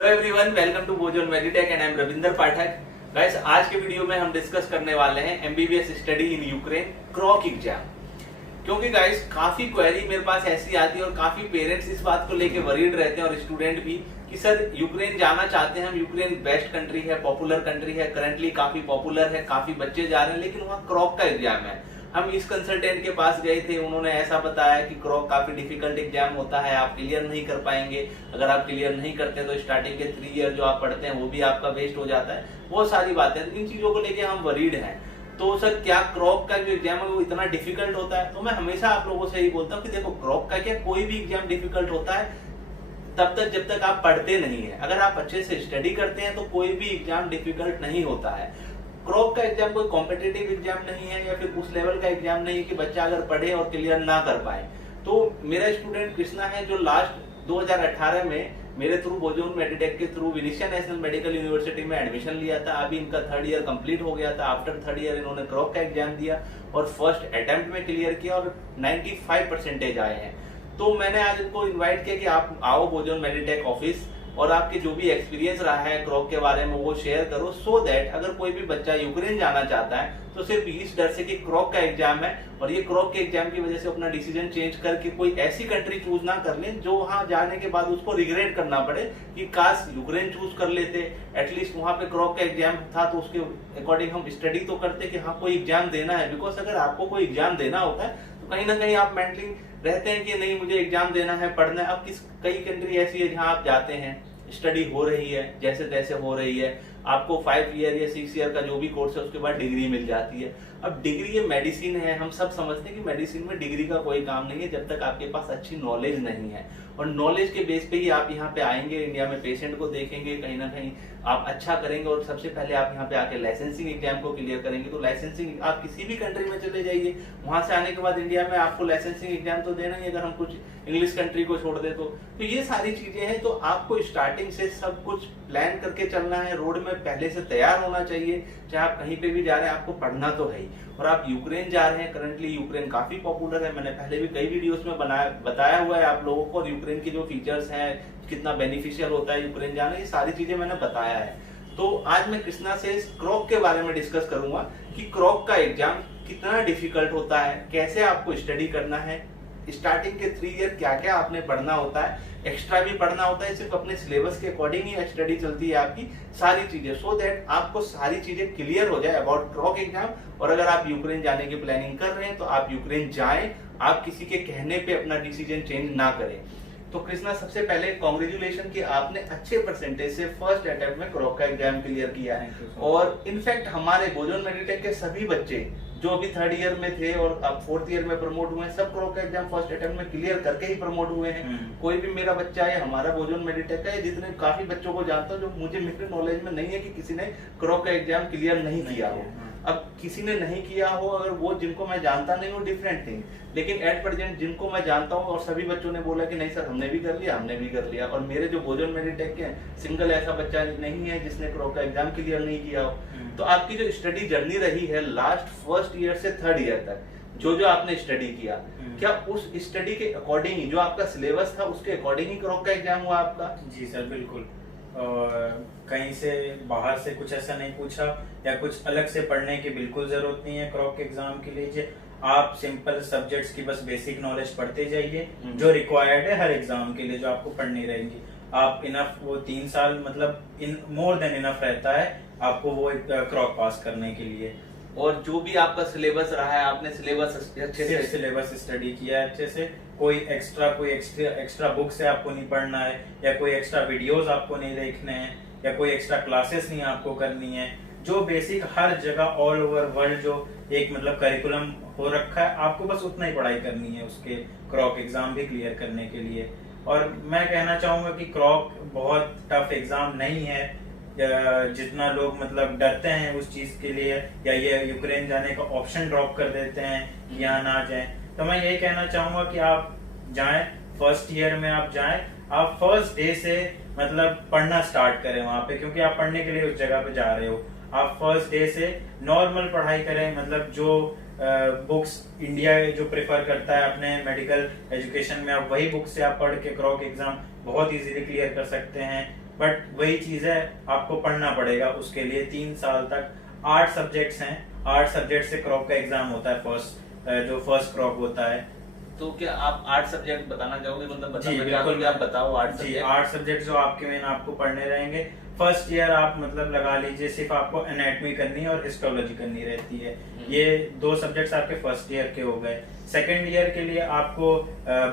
Hello everyone, welcome to Bozon Meditech and I am Ravinder Pathak. Guys, आज के video में हम डिस्कस करने वाले हैं MBBS study in Ukraine KROK exam. क्योंकि गाइस काफी क्वेरी मेरे पास ऐसी आती है और काफी पेरेंट्स इस बात को लेके वरीड रहते हैं और स्टूडेंट भी कि सर यूक्रेन जाना चाहते हैं हम, यूक्रेन बेस्ट कंट्री है, पॉपुलर कंट्री है, करंटली काफी पॉपुलर है, काफी बच्चे जा रहे हैं, लेकिन वहाँ क्रॉक का एग्जाम है। हम इस कंसल्टेंट के पास गए थे, उन्होंने ऐसा बताया कि क्रॉक काफी डिफिकल्ट एग्जाम होता है, आप क्लियर नहीं कर पाएंगे। अगर आप क्लियर नहीं करते तो स्टार्टिंग के 3 ईयर जो आप पढ़ते हैं वो भी आपका वेस्ट हो जाता है। बहुत सारी बातें, इन चीजों को लेके हम वरीड हैं। तो सर, क्या क्रॉक का जो एग्जाम है वो इतना डिफिकल्ट होता है? तो मैं हमेशा आप लोगों से यही बोलता हूँ कि देखो, क्रॉक का क्या, कोई भी एग्जाम डिफिकल्ट होता है तब तक जब तक आप पढ़ते नहीं है। अगर आप अच्छे से स्टडी करते हैं तो कोई भी एग्जाम डिफिकल्ट नहीं होता है। क्रॉक का एग्जाम कोई कॉम्पिटिटिव एग्जाम नहीं है या फिर उस लेवल का एग्जाम नहीं है कि बच्चा अगर पढ़े और क्लियर ना कर पाए। तो मेरा स्टूडेंट कृष्णा है जो लास्ट 2018 में मेरे थ्रू बोजोन मेडिटेक के थ्रू विनिशिया नेशनल मेडिकल यूनिवर्सिटी में एडमिशन लिया था। अभी इनका 3rd ईयर कंप्लीट हो गया था। आफ्टर 3rd ईयर इन्होंने क्रॉक का एग्जाम दिया और फर्स्ट अटेम्प्ट में क्लियर किया और 95% आए हैं। तो मैंने आज इनको इन्वाइट किया कि आप आओ बोजोन मेडिटेक ऑफिस और आपके जो भी एक्सपीरियंस रहा है क्रॉक के बारे में वो शेयर करो, सो दैट अगर कोई भी बच्चा यूक्रेन जाना चाहता है तो सिर्फ इस डर से कि क्रॉक का एग्जाम है और ये क्रॉक के एग्जाम की वजह से अपना डिसीजन चेंज करके कोई ऐसी कंट्री चूज ना कर ले जो वहां जाने के बाद उसको रिग्रेट करना पड़े कि काश यूक्रेन चूज कर लेते, एटलीस्ट वहां पे क्रॉक का एग्जाम था तो उसके अकॉर्डिंग हम स्टडी तो करते कि हाँ कोई एग्जाम देना है। बिकॉज अगर आपको कोई एग्जाम देना होता है तो कहीं ना कहीं आप मेंटली रहते हैं कि नहीं मुझे एग्जाम देना है, पढ़ना है। अब कई कंट्री ऐसी है जहां आप जाते हैं, स्टडी हो रही है, जैसे तैसे हो रही है, आपको 5 ईयर या 6 ईयर का जो भी कोर्स है उसके बाद डिग्री मिल जाती है। अब डिग्री ये मेडिसिन है, हम सब समझते हैं कि मेडिसिन में डिग्री का कोई काम नहीं है जब तक आपके पास अच्छी नॉलेज नहीं है। और नॉलेज के बेस पे ही आप यहाँ पे आएंगे, इंडिया में पेशेंट को देखेंगे, कहीं ना कहीं आप अच्छा करेंगे और सबसे पहले आप यहाँ पे आके लाइसेंसिंग एग्जाम को क्लियर करेंगे। तो लाइसेंसिंग आप किसी भी कंट्री में चले जाइए, वहां से आने के बाद इंडिया में आपको लाइसेंसिंग एग्जाम तो देना ही, अगर हम कुछ इंग्लिश कंट्री को छोड़ दे तो ये सारी चीजें हैं। तो आपको स्टार्टिंग से सब कुछ प्लान करके चलना है, रोड में पहले से तैयार होना चाहिए। चाहे आप कहीं पे भी जा रहे हैं आपको पढ़ना तो है ही। और आप यूक्रेन जा रहे हैं, करंटली यूक्रेन काफी पॉपुलर है, मैंने पहले भी कई वीडियोस में बताया हुआ है आप लोगों को। और यूक्रेन के जो फीचर्स हैं, कितना बेनिफिशियल होता है यूक्रेन जाना, ये सारी चीजें मैंने बताया है। तो आज मैं कृष्णा से क्रॉक के बारे में डिस्कस करूंगा कि क्रॉक का एग्जाम कितना डिफिकल्ट होता है, कैसे आपको स्टडी करना है, स्टार्टिंग के 3 ईयर क्या क्या आपने पढ़ना होता है, एक्स्ट्रा भी पढ़ना होता है, सिर्फ अपने सिलेबस के अकॉर्डिंग ही स्टडी चलती है आपकी सारी चीजें, सो दैट आपको सारी चीजें क्लियर हो जाए अबाउट क्रॉक एग्जाम। और अगर आप यूक्रेन जाने की प्लानिंग कर रहे हैं तो आप यूक्रेन जाएं, आप किसी के कहने पे अपना डिसीजन चेंज ना करें। तो कृष्णा, सबसे पहले कॉन्ग्रेचुलेशन कि आपने अच्छे परसेंटेज से फर्स्ट अटेम्प्ट में क्रॉक का एग्जाम क्लियर किया है। और इनफैक्ट हमारे बोजोन मेडिटेक के सभी बच्चे जो अभी 3rd ईयर में थे और अब 4th ईयर में प्रमोट हुए हैं, सब क्रॉक का एग्जाम फर्स्ट अटेम्प्ट में क्लियर करके ही प्रमोट हुए हैं। कोई भी मेरा बच्चा है, हमारा बोजोन मेडिटेक का है, जितने काफी बच्चों को जानता हूँ जो मुझे मेरे नॉलेज में नहीं है कि किसी ने क्रॉक का एग्जाम क्लियर नहीं किया हो। अब किसी ने नहीं किया हो, अगर वो जिनको मैं जानता नहीं हूँ डिफरेंट थिंग, लेकिन एट प्रेजेंट जिनको मैं जानता हूँ और सभी बच्चों ने बोला कि नहीं सर हमने भी कर लिया, हमने भी कर लिया। और मेरे जो बोजोन मेडिटेक के सिंगल ऐसा बच्चा नहीं है जिसने क्रॉक का एग्जाम क्लियर नहीं किया हो। तो आपकी जो स्टडी जर्नी रही है लास्ट 1st ईयर से 3rd ईयर तक, जो आपने स्टडी किया, क्या उस स्टडी के अकॉर्डिंग ही जो आपका सिलेबस था उसके अकॉर्डिंग ही क्रॉक का एग्जाम हुआ आपका? जी सर, बिल्कुल। कहीं से बाहर से कुछ ऐसा नहीं पूछा या कुछ अलग से पढ़ने की बिल्कुल जरूरत नहीं है क्रॉक एग्जाम के लिए। आप सिंपल सब्जेक्ट्स की बस बेसिक नॉलेज पढ़ते जाइए जो रिक्वायर्ड है हर एग्जाम के लिए, जो आपको पढ़नी रहेंगी। आप इनफ, वो 3 साल मतलब मोर देन इनफ रहता है आपको वो क्रॉक पास करने के लिए। और जो भी आपका सिलेबस रहा है, आपने सिलेबस अच्छे से सिलेबस स्टडी किया है अच्छे से, कोई एक्स्ट्रा बुक से आपको नहीं पढ़ना है या कोई एक्स्ट्रा वीडियोस आपको नहीं देखने हैं या कोई एक्स्ट्रा क्लासेस नहीं आपको करनी है। जो बेसिक हर जगह ऑल ओवर वर्ल्ड जो एक मतलब करिकुलम हो रखा है, आपको बस उतना ही पढ़ाई करनी है उसके क्रॉक एग्जाम भी क्लियर करने के लिए। और मैं कहना चाहूंगा कि क्रॉक बहुत टफ एग्जाम नहीं है जितना लोग मतलब डरते हैं उस चीज के लिए, या ये यूक्रेन जाने का ऑप्शन ड्रॉप कर देते हैं कि यहाँ ना जाएं। तो मैं यही कहना चाहूंगा कि आप जाएं, फर्स्ट ईयर में आप जाएं, आप फर्स्ट डे से मतलब पढ़ना स्टार्ट करें वहां पे, क्योंकि आप पढ़ने के लिए उस जगह पे जा रहे हो। आप फर्स्ट डे से नॉर्मल पढ़ाई करें, मतलब जो बुक्स इंडिया जो प्रेफर करता है अपने मेडिकल एजुकेशन में, आप वही बुक से आप पढ़ के क्रॉक एग्जाम बहुत इजीली क्लियर कर सकते हैं। बट वही चीज है, आपको पढ़ना पड़ेगा उसके लिए 3 साल तक। 8 सब्जेक्ट्स हैं, 8 सब्जेक्ट से क्रॉक का एग्जाम होता है, जो फर्स्ट क्रॉक होता है। तो क्या आप 8 सब्जेक्ट बताना चाहोगे? मतलब जी बिल्कुल, आप बताओ 8 जी सब्जेक्ट। 8 सब्जेक्ट जो आपके मेन आपको पढ़ने रहेंगे। फर्स्ट ईयर आप मतलब लगा लीजिए सिर्फ आपको एनाटॉमी करनी है और हिस्टोलॉजी करनी रहती है। ये 2 सब्जेक्ट्स आपके फर्स्ट ईयर के हो गए। सेकेंड ईयर के लिए आपको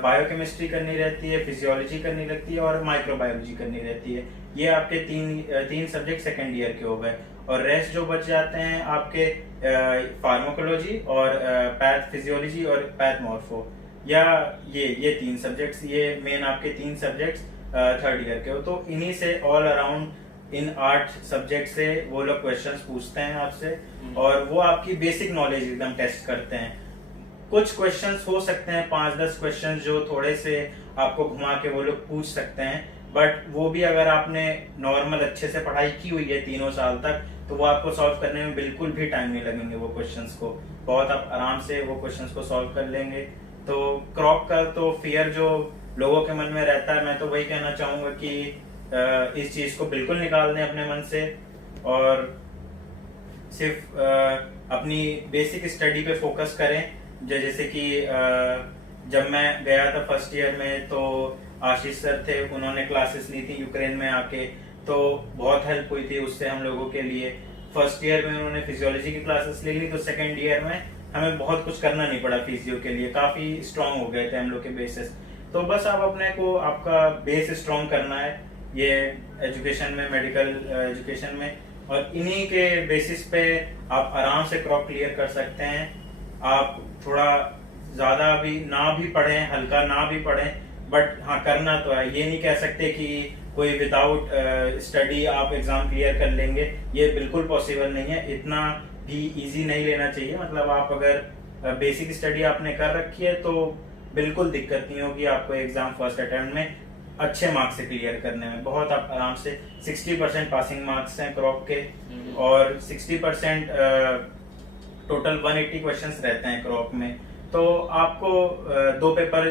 बायोकेमिस्ट्री करनी रहती है, फिजियोलॉजी करनी रहती है और माइक्रोबायोलॉजी करनी रहती है। ये आपके तीन सब्जेक्ट सेकेंड ईयर के हो गए। और रेस्ट जो बच जाते हैं आपके फार्माकोलॉजी और पैथ फिजियोलॉजी और पैथ मॉर्फो, या ये 3 सब्जेक्ट्स, ये मेन आपके 3 सब्जेक्ट्स थर्ड ईयर के हो। तो इन्हीं से ऑल अराउंड इन 8 सब्जेक्ट से वो लोग क्वेश्चंस पूछते हैं आपसे और वो आपकी बेसिक नॉलेज एकदम टेस्ट करते हैं। कुछ क्वेश्चंस हो सकते हैं 5-10 क्वेश्चंस जो थोड़े से आपको घुमा के वो लोग पूछ सकते हैं, बट वो भी अगर आपने नॉर्मल अच्छे से पढ़ाई की हुई है 3 साल तक तो वो आपको सॉल्व करने में बिल्कुल भी टाइम नहीं लगेंगे। वो क्वेश्चंस को बहुत आप आराम से वो क्वेश्चंस को सॉल्व कर लेंगे। तो क्रॉक का तो फियर जो लोगों के मन में रहता है, मैं तो वही कहना चाहूंगा कि इस चीज को बिल्कुल निकाल दें अपने मन से और सिर्फ अपनी बेसिक स्टडी पे फोकस करें। जैसे कि जब मैं गया था फर्स्ट ईयर में तो आशीष सर थे, उन्होंने क्लासेस ली थी यूक्रेन में आके, तो बहुत हेल्प हुई थी उससे हम लोगों के लिए। फर्स्ट ईयर में उन्होंने फिजियोलॉजी की क्लासेस ले ली, तो सेकेंड ईयर में हमें बहुत कुछ करना नहीं पड़ा फिजियो के लिए, काफी स्ट्रांग हो गए थे हम लोग के बेसिस। तो बस आप अपने को आपका बेस स्ट्रांग करना है ये एजुकेशन में, मेडिकल एजुकेशन में, और इन्हीं के बेसिस पे आप आराम से क्रॉक क्लियर कर सकते हैं। आप थोड़ा ज्यादा भी ना भी पढ़ें, हल्का ना भी पढ़ें, बट हाँ करना तो है। ये नहीं कह सकते कि कोई विदाउट स्टडी आप एग्जाम क्लियर कर लेंगे, ये बिल्कुल पॉसिबल नहीं है। इतना भी इजी नहीं लेना चाहिए। मतलब आप अगर बेसिक स्टडी आपने कर रखी है तो बिल्कुल दिक्कत नहीं होगी आपको एग्जाम फर्स्ट अटेम्प्ट में अच्छे मार्क्स से क्लियर करने में। बहुत आप आराम से 60% पासिंग मार्क्स हैं क्रॉक के और 60% टोटल 180 क्वेश्चंस रहते हैं क्रॉक में। तो आपको 2 पेपर,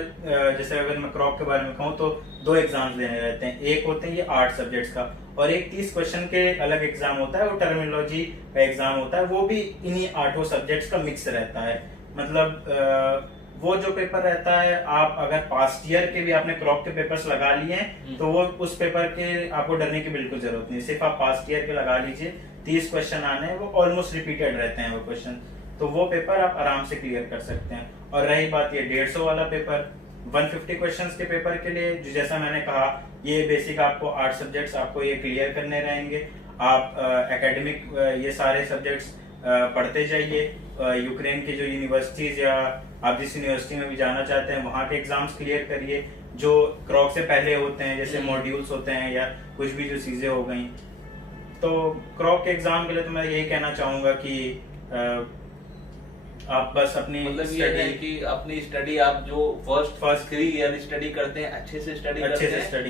जैसे अगर मैं क्रॉक के बारे में कहूँ तो 2 एग्जाम्स देने रहते हैं। एक होते हैं ये 8 सब्जेक्ट्स का और एक 30 क्वेश्चन के अलग एग्जाम होता है, वो टर्मिनोलॉजी का एग्जाम होता है। वो भी इन्हीं 8 सब्जेक्ट्स का मिक्स रहता है। मतलब वो जो पेपर रहता है, आप अगर पास्ट ईयर के भी आपने क्रॉक के पेपर्स लगा लिए हैं तो वो उस पेपर के आपको डरने की बिल्कुल जरूरत नहीं। सिर्फ आप पास्ट ईयर के लगा लीजिए, 30 क्वेश्चन आने हैं, वो ऑलमोस्ट रिपीटेड रहते हैं वो क्वेश्चन, तो वो पेपर आप आराम से क्लियर कर सकते हैं। और रही बात ये 150 वाला पेपर, 150 क्वेश्चंस के पेपर के लिए जो जैसा मैंने कहा, ये बेसिक आपको 8 सब्जेक्ट्स आपको ये क्लियर करने रहेंगे। आप एकेडमिक ये सारे सब्जेक्ट्स पढ़ते जाइए। यूक्रेन की जो यूनिवर्सिटीज या आप जिस यूनिवर्सिटी में भी जाना चाहते हैं वहाँ के एग्जाम्स क्लियर करिए जो क्रॉक से पहले होते हैं, जैसे मॉड्यूल्स होते हैं या कुछ भी जो चीजें हो गई। तो क्रॉक के एग्जाम के लिए तो मैं यही कहना चाहूंगा कि आप बस अपनी मतलब ये है कि अपनी स्टडी आप जो फर्स्ट 3 ईयर स्टडी करते हैं, अच्छे से स्टडी करते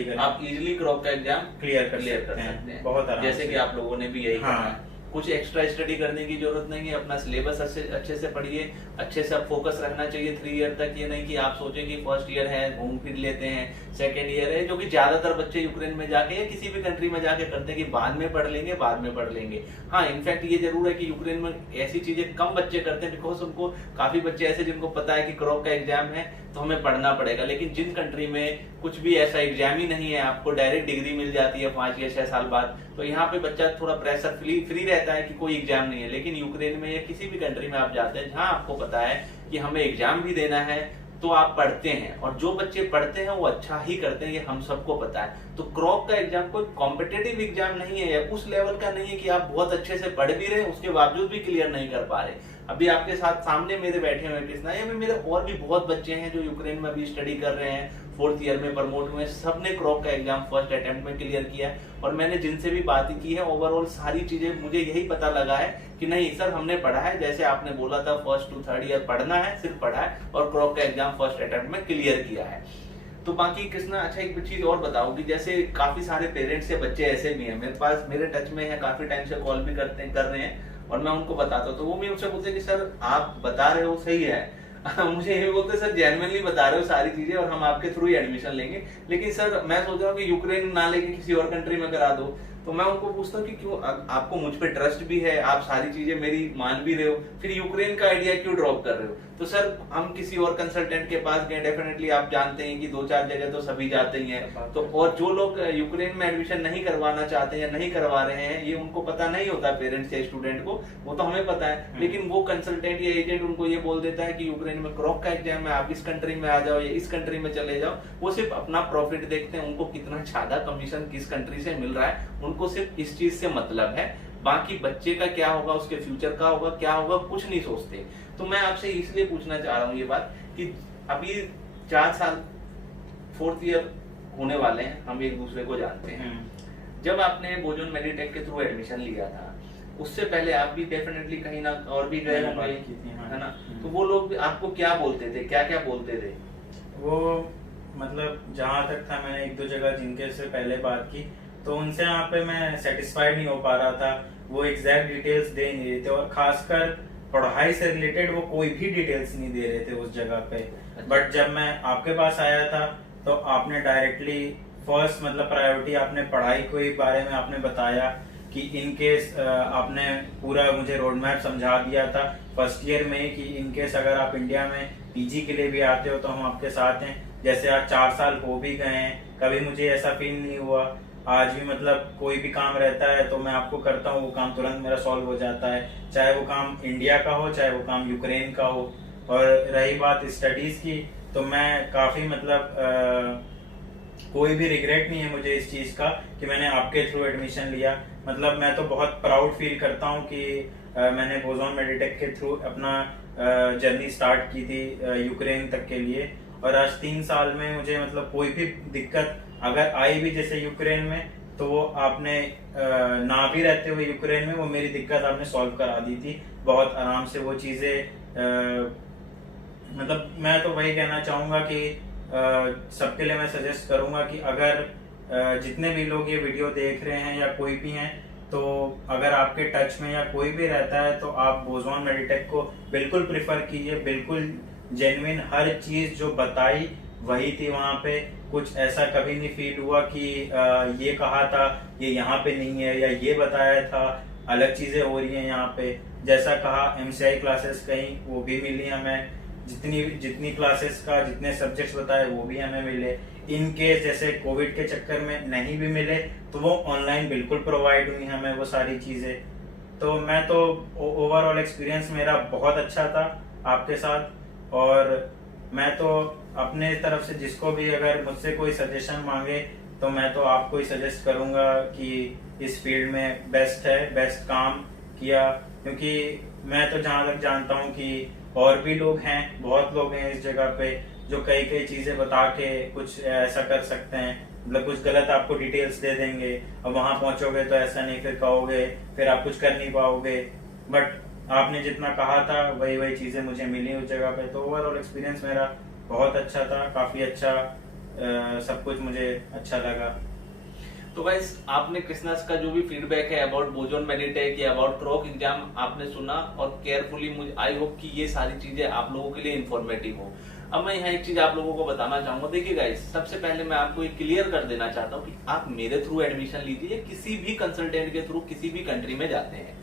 हैं, आप इजीली क्रॉक का एग्जाम क्लियर कर सकते हैं बहुत आराम जैसे कि आप लोगों ने भी यही हाँ। करना है। कुछ एक्स्ट्रा स्टडी करने की जरूरत नहीं है, अपना सिलेबस अच्छे से पढ़िए, अच्छे से आप फोकस रखना चाहिए 3 ईयर तक। ये नहीं कि आप सोचें कि फर्स्ट ईयर है घूम फिर लेते हैं, सेकेंड ईयर है, जो कि ज्यादातर बच्चे यूक्रेन में जाके या किसी भी कंट्री में जाके करते हैं कि बाद में पढ़ लेंगे। हाँ, इनफैक्ट ये जरूर है कि यूक्रेन में ऐसी चीजें कम बच्चे करते हैं, बिकॉज उनको काफी बच्चे ऐसे जिनको पता है कि क्रॉक का एग्जाम है तो हमें पढ़ना पड़ेगा। लेकिन जिन कंट्री में कुछ भी ऐसा एग्जाम ही नहीं है, आपको डायरेक्ट डिग्री मिल जाती है 5 या 6 साल बाद, तो यहाँ पे बच्चा थोड़ा प्रेशर फ्री रहता है कि कोई एग्जाम नहीं है। लेकिन यूक्रेन में या किसी भी कंट्री में आप जाते हैं जहाँ आपको पता है कि हमें एग्जाम भी देना है, तो आप पढ़ते हैं, और जो बच्चे पढ़ते हैं वो अच्छा ही करते हैं, ये हम सबको पता है। तो क्रॉक का एग्जाम कोई कॉम्पिटेटिव एग्जाम नहीं है, या उस लेवल का नहीं है कि आप बहुत अच्छे से पढ़ भी रहे हैं उसके बावजूद भी क्लियर नहीं कर पा रहे। अभी आपके साथ सामने मेरे बैठे हुए कृष्णा, या मेरे और भी बहुत बच्चे हैं जो यूक्रेन में अभी स्टडी कर रहे हैं, 4th ईयर में प्रमोट हुए, सबने क्रॉक का एग्जाम फर्स्ट अटेम्प्ट में क्लियर किया है। और मैंने जिनसे भी बात की है, ओवरऑल सारी चीजें मुझे यही पता लगा है कि नहीं सर, हमने पढ़ा है, जैसे आपने बोला था 1st to 3rd ईयर पढ़ना है, सिर्फ पढ़ा है और क्रॉक का एग्जाम फर्स्ट अटेम्प्ट में क्लियर किया है। तो बाकी कृष्णा, अच्छा एक चीज और बताओ कि जैसे काफी सारे पेरेंट्स या बच्चे ऐसे भी हैं मेरे टच में है, काफी टाइम से कॉल भी कर रहे हैं, और मैं उनको बताता हूँ तो वो भी मुझसे बोलते हैं कि सर आप बता रहे हो सही है, मुझे ये बोलते सर जेन्युइनली बता रहे हो सारी चीजें और हम आपके थ्रू ही एडमिशन लेंगे, लेकिन सर मैं सोच रहा हूँ कि यूक्रेन ना लेके किसी और कंट्री में करा दो। तो मैं उनको पूछता हूँ कि क्यों, आपको मुझ पे ट्रस्ट भी है, आप सारी चीजें मेरी मान भी रहे हो, फिर यूक्रेन का आइडिया क्यों ड्रॉप कर रहे हो? तो सर हम किसी और कंसल्टेंट के पास गए, डेफिनेटली आप जानते हैं कि 2-4 जगह तो सभी जाते ही हैं। तो और जो लोग यूक्रेन में एडमिशन नहीं करवाना चाहते या नहीं करवा रहे हैं, ये उनको पता नहीं होता पेरेंट्स या स्टूडेंट को, वो तो हमें पता है, लेकिन वो कंसल्टेंट या एजेंट उनको ये बोल देता है कि यूक्रेन में क्रॉक का एग्जाम है, आप इस कंट्री में आ जाओ या इस कंट्री में चले जाओ। वो सिर्फ अपना प्रॉफिट देखते हैं, उनको कितना ज्यादा कमीशन किस कंट्री से मिल रहा है, उनको सिर्फ इस चीज से मतलब है। बाकी बच्चे का क्या होगा, उसके फ्यूचर का होगा, क्या होगा, कुछ नहीं सोचते। तो मैं आपसे इसलिए पूछना चाह रहा हूँ ये बात कि अभी 4 साल 4th ईयर होने वाले हैं, हम एक दूसरे को जानते हैं। जब आपने बोजोन मेडिटेक के थ्रू एडमिशन लिया था, उससे पहले आप भी डेफिनेटली कहीं ना और भी गए होंगे, है ना? तो वो लोग आपको क्या बोलते थे, क्या क्या बोलते थे? वो मतलब जहाँ तक था, मैंने 1-2 जगह जिनके से पहले बात की, तो उनसे यहाँ पे मैं सेटिस्फाइड नहीं हो पा रहा था। वो एग्जैक्ट डिटेल्स दे नहीं रहे थे, और खासकर पढ़ाई से रिलेटेड वो कोई भी डिटेल्स नहीं दे रहे थे उस जगह पे। बट जब मैं आपके पास आया था, तो आपने डायरेक्टली फर्स्ट मतलब प्रायोरिटी आपने पढ़ाई के बारे में आपने बताया कि इन केस आपने पूरा मुझे रोड मैप समझा दिया था फर्स्ट ईयर में कि इन केस अगर आप इंडिया में पीजी के लिए भी आते हो तो हम आपके साथ हैं। जैसे आज 4 साल हो भी गए हैं, कभी मुझे ऐसा फील नहीं हुआ। आज भी मतलब कोई भी काम रहता है तो मैं आपको करता हूँ, वो काम तुरंत मेरा सॉल्व हो जाता है, चाहे वो काम इंडिया का हो चाहे वो काम यूक्रेन का हो। और रही बात स्टडीज की, तो मैं काफी मतलब कोई भी रिग्रेट नहीं है मुझे इस चीज का कि मैंने आपके थ्रू एडमिशन लिया। मतलब मैं तो बहुत प्राउड फील करता हूँ कि मैंने बोजोन मेडिटेक के थ्रू अपना जर्नी स्टार्ट की थी यूक्रेन तक के लिए। और आज 3 साल में मुझे मतलब कोई भी दिक्कत अगर आई भी जैसे यूक्रेन में, तो वो आपने ना भी रहते हुए यूक्रेन में वो मेरी दिक्कत आपने सॉल्व करा दी थी बहुत आराम से। वो चीजें मतलब मैं तो वही कहना चाहूंगा कि सबके लिए मैं सजेस्ट करूंगा कि अगर जितने भी लोग ये वीडियो देख रहे हैं या कोई भी हैं, तो अगर आपके टच में या कोई भी रहता है तो आप बोजोन मेडिटेक को बिल्कुल प्रिफर कीजिए। बिल्कुल जेन्युइन हर चीज जो बताई वही थी वहाँ पे। कुछ ऐसा कभी नहीं फील हुआ कि ये कहा था ये यहाँ पे नहीं है, या ये बताया था अलग चीजें हो रही हैं यहाँ पे। जैसा कहा MCI क्लासेस कहीं वो भी मिली हमें, जितनी क्लासेस का जितने सब्जेक्ट्स बताए वो भी हमें मिले। इन केस जैसे कोविड के चक्कर में नहीं भी मिले तो वो ऑनलाइन बिल्कुल प्रोवाइड हुई हमें वो सारी चीजें। तो मैं तो ओवरऑल एक्सपीरियंस मेरा बहुत अच्छा था आपके साथ। और मैं तो अपने तरफ से जिसको भी अगर मुझसे कोई सजेशन मांगे तो मैं तो आपको ही सजेस्ट करूंगा कि इस फील्ड में बेस्ट है, बेस्ट काम किया। क्योंकि मैं तो जहां तक जानता हूं कि और भी लोग हैं, बहुत लोग हैं इस जगह पे जो कई कई चीजें बता के कुछ ऐसा कर सकते हैं, मतलब कुछ गलत आपको डिटेल्स दे देंगे और वहां पहुंचोगे तो ऐसा नहीं फिर कहोगे, फिर आप कुछ कर नहीं पाओगे। बट आपने जितना कहा था वही वही चीजें मुझे मिली उस जगह पे। तो ओवरऑल एक्सपीरियंस मेरा बहुत अच्छा था, काफी अच्छा सब कुछ मुझे अच्छा लगा। तो गाइस आपने कृष्णास का जो भी फीडबैक है अबाउट बोजोन मेडिटेक या अबाउट क्रॉक एग्जाम आपने सुना और केयरफुली मुझे आई होप कि ये सारी चीजें आप लोगों के लिए इन्फॉर्मेटिव हो। अब मैं यहाँ एक चीज आप लोगों को बताना चाहूंगा। देखिए गाइस, सबसे पहले मैं आपको ये क्लियर कर देना चाहता हूँ कि आप मेरे थ्रू एडमिशन लीजिए, किसी भी कंसल्टेंट के थ्रू किसी भी कंट्री में जाते हैं,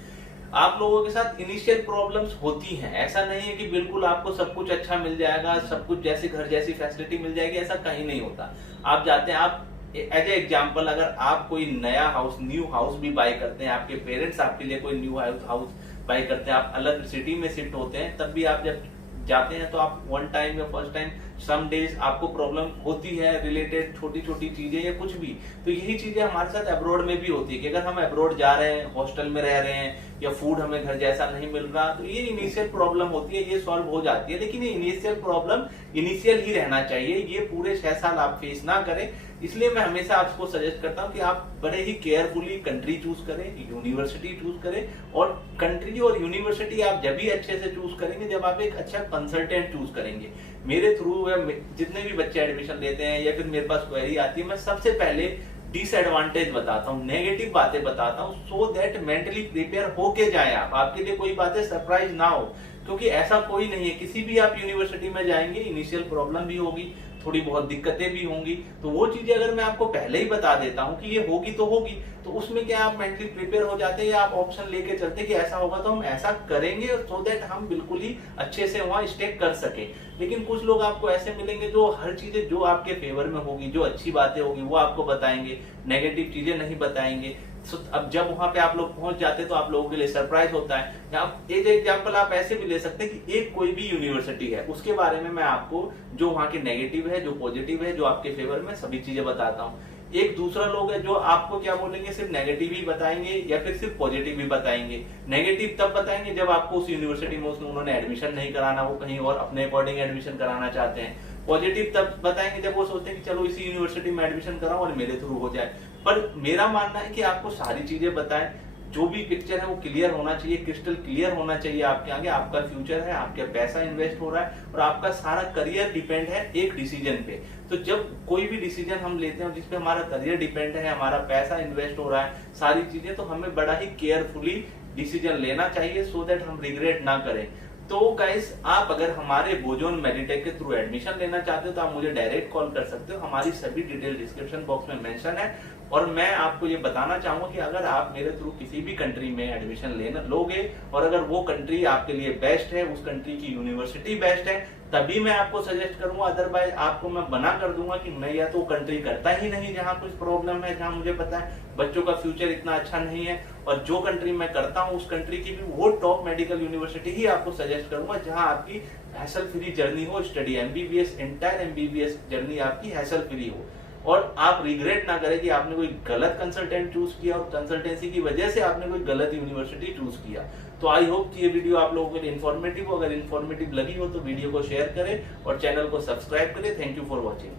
आप लोगों के साथ इनिशियल प्रॉब्लम्स होती हैं। ऐसा नहीं है कि बिल्कुल आपको सब कुछ अच्छा मिल जाएगा, सब कुछ जैसे घर जैसी फैसिलिटी मिल जाएगी, ऐसा कहीं नहीं होता। आप जाते हैं, आप एज ए एग्जाम्पल अगर आप कोई नया हाउस, न्यू हाउस भी बाय करते हैं, आपके पेरेंट्स आपके लिए कोई न्यू हाउस बाय करते हैं, आप अलग सिटी में शिफ्ट होते हैं, तब भी आप जब जाते हैं तो आप वन टाइम या फर्स्ट टाइम सम डेज आपको प्रॉब्लम होती है रिलेटेड छोटी छोटी चीजें या कुछ भी। तो यही चीजें हमारे साथ अब्रॉड में भी होती है कि अगर हम अब्रॉड जा रहे हैं, हॉस्टल में रह रहे हैं या फूड हमें घर जैसा नहीं मिल रहा, तो ये इनिशियल प्रॉब्लम होती है, ये सॉल्व हो जाती है। लेकिन ये इनिशियल प्रॉब्लम इनिशियल ही रहना चाहिए, ये पूरे 6 साल आप फेस ना करें। इसलिए मैं हमेशा आपको सजेस्ट करता हूँ कि आप बड़े ही केयरफुली कंट्री चूज करें, यूनिवर्सिटी चूज करें। और कंट्री और यूनिवर्सिटी आप जब भी अच्छे से चूज करेंगे जब आप एक अच्छा कंसल्टेंट चूज करेंगे। मेरे थ्रू जितने भी बच्चे एडमिशन लेते हैं या फिर मेरे पास क्वेरी आती है, मैं सबसे पहले डिसएडवांटेज बताता हूँ, नेगेटिव बातें बताता हूँ, सो दैट मेंटली प्रिपेयर होके जाए आप, आपके लिए कोई बातें सरप्राइज ना हो। क्योंकि ऐसा कोई नहीं है, किसी भी आप यूनिवर्सिटी में जाएंगे इनिशियल प्रॉब्लम भी होगी, थोड़ी बहुत दिक्कतें भी होंगी, तो वो चीजें अगर मैं आपको पहले ही बता देता हूँ कि ये होगी तो होगी, तो उसमें क्या आप मेंटली प्रिपेयर हो जाते हैं या आप ऑप्शन लेके चलते हैं कि ऐसा होगा तो हम ऐसा करेंगे सो दैट हम बिल्कुल ही अच्छे से वहां स्टे कर सके। लेकिन कुछ लोग आपको ऐसे मिलेंगे जो हर चीजें जो आपके फेवर में होगी, जो अच्छी बातें होगी वो आपको बताएंगे, नेगेटिव चीजें नहीं बताएंगे। अब जब वहां पे आप लोग पहुंच जाते हैं तो आप लोगों के लिए सरप्राइज होता है। एक एग्जांपल आप ऐसे भी ले सकते हैं कि एक कोई भी यूनिवर्सिटी है उसके बारे में मैं आपको जो वहां के नेगेटिव है, जो पॉजिटिव है, जो आपके फेवर में, सभी चीजें बताता हूँ। एक दूसरा लोग है जो आपको क्या बोलेंगे, सिर्फ नेगेटिव ही बताएंगे या फिर सिर्फ पॉजिटिव भी बताएंगे। नेगेटिव तब बताएंगे जब आपको उस यूनिवर्सिटी में उन्होंने एडमिशन नहीं कराना, वो कहीं और अपने अकॉर्डिंग एडमिशन कराना चाहते हैं। पॉजिटिव तब बताएंगे जब वो सोचते हैं कि चलो इसी यूनिवर्सिटी में एडमिशन कराओ और मेरे थ्रू हो जाए। पर मेरा मानना है कि आपको सारी चीजें बताएं, जो भी पिक्चर है वो क्लियर होना चाहिए, क्रिस्टल क्लियर होना चाहिए आपके आगे। आपका फ्यूचर है, आपका पैसा इन्वेस्ट हो रहा है और आपका सारा करियर डिपेंड है एक डिसीजन पे। तो जब कोई भी डिसीजन हम लेते हैं जिसपे हमारा करियर डिपेंड है, हमारा पैसा इन्वेस्ट हो रहा है, सारी चीजें, तो हमें बड़ा ही केयरफुली डिसीजन लेना चाहिए सो दैट हम रिग्रेट ना करें। तो गाइस, आप अगर हमारे बोजोन मेडिटेक के थ्रू एडमिशन लेना चाहते हो तो आप मुझे डायरेक्ट कॉल कर सकते हो, हमारी सभी डिटेल डिस्क्रिप्शन बॉक्स में मेंशन है। और मैं आपको ये बताना चाहूंगा कि अगर आप मेरे थ्रू किसी भी कंट्री में एडमिशन लेना लोगे और अगर वो कंट्री आपके लिए बेस्ट है, उस कंट्री की यूनिवर्सिटी बेस्ट है, तभी मैं आपको सजेस्ट करूंगा। अदरवाइज आपको मैं मना कर दूंगा कि मैं या तो कंट्री करता ही नहीं जहां कुछ प्रॉब्लम है, जहां मुझे पता है बच्चों का फ्यूचर इतना अच्छा नहीं है, और जो कंट्री मैं करता हूं उस कंट्री की भी वो टॉप मेडिकल यूनिवर्सिटी ही आपको सजेस्ट करूंगा जहां आपकी हैसल फ्री जर्नी हो, study MBBS, entire MBBS journey आपकी हैसल फ्री हो और आप रिग्रेट ना करें कि आपने कोई गलत कंसल्टेंट चूज किया और कंसल्टेंसी की वजह से आपने कोई गलत यूनिवर्सिटी चूज किया। तो आई होप कि ये वीडियो आप लोगों के लिए इन्फॉर्मेटिव हो। अगर इन्फॉर्मेटिव लगी हो तो वीडियो को शेयर करें और चैनल को सब्सक्राइब करें। Thank you for watching.